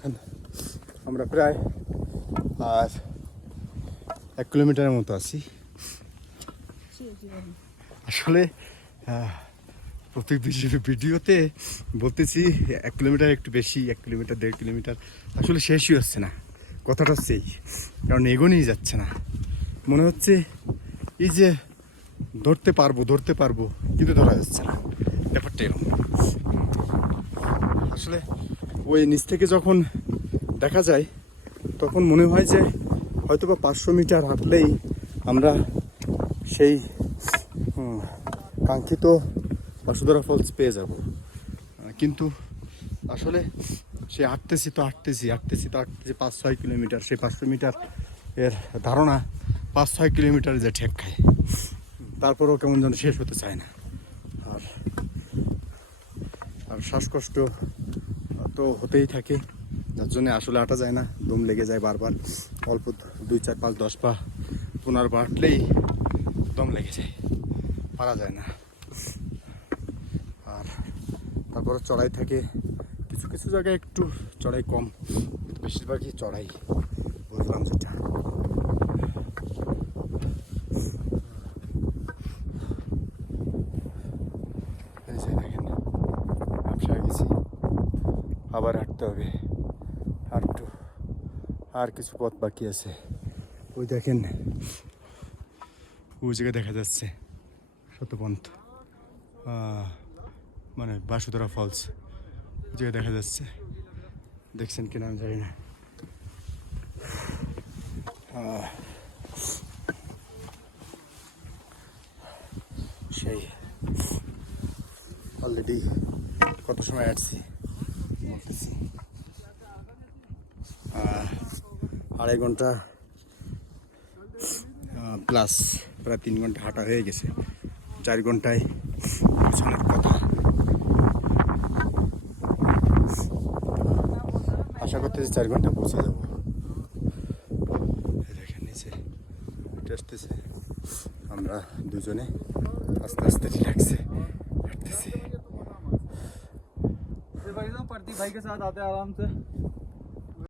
এখন আমরা প্রায় আর 1 কিলোমিটারের মতো আছি। আসলে প্রত্যেক ভিডিওতে বলতেছি 1 কিলোমিটার একটু বেশি, 1 কিলোমিটার 1.5 কিলোমিটার, আসলে শেষই হচ্ছে না। কথাটা সেই, কারণ এগোনেই যাচ্ছে না। মনে হচ্ছে এই যে ধরতে পারবো কিন্তু ধরা যাচ্ছে না, ব্যাপারটা এরকম। আসলে ওই নিচ থেকে যখন দেখা যায় তখন মনে হয় যে হয়তো বা 500 মিটার হাঁটলেই আমরা সেই কাঙ্ক্ষিত বাসুধারা ফলস পেয়ে যাব। কিন্তু আসলে সে হাঁটতেছি 5-6 কিলোমিটার, সেই 500 মিটার এর ধারণা 5-6 কিলোমিটার যে ঠেক খায়, তারপরেও কেমন যেন শেষ হতে চায় না। আর শ্বাসকষ্ট তো হতেই থাকে, যার জন্য আসলে হাঁটা যায় না, দম লেগে যায় বারবার। অল্প 2, 4, 5, 10 পা 15 পা হাঁটলেই দম লেগে যায়, পারা যায় না। আর তারপরে চড়াই থাকে, কিছু কিছু জায়গায় একটু চড়াই কম, বেশিরভাগই চড়াই বুঝলাম যেটা। দেখেন ব্যবসা গেছি, আবার হাঁটতে হবে, আর কিছু পথ বাকি আছে। ওই দেখেন ওই জায়গায় দেখা যাচ্ছে শতপন্থ, মানে বাসুধারা ফলস ওই জায়গায় দেখা যাচ্ছে। দেখছেন কিনা আমি জানি না। সেই অলরেডি কত সময় আসছি বলতেছি, 2.5 ঘন্টা প্লাস, প্রায় 3 ঘন্টা হাঁটা হয়ে গেছে। 4 ঘন্টায় পৌঁছানোর কথা। আশা করতেছি 4 ঘন্টা পৌঁছে যাবো। দেখেন নিচে আসতেছে, আমরা দুজনে আস্তে আস্তে রিল্যাক্সে হাঁটতেছি। भाई के साथ आते हैं आराम से।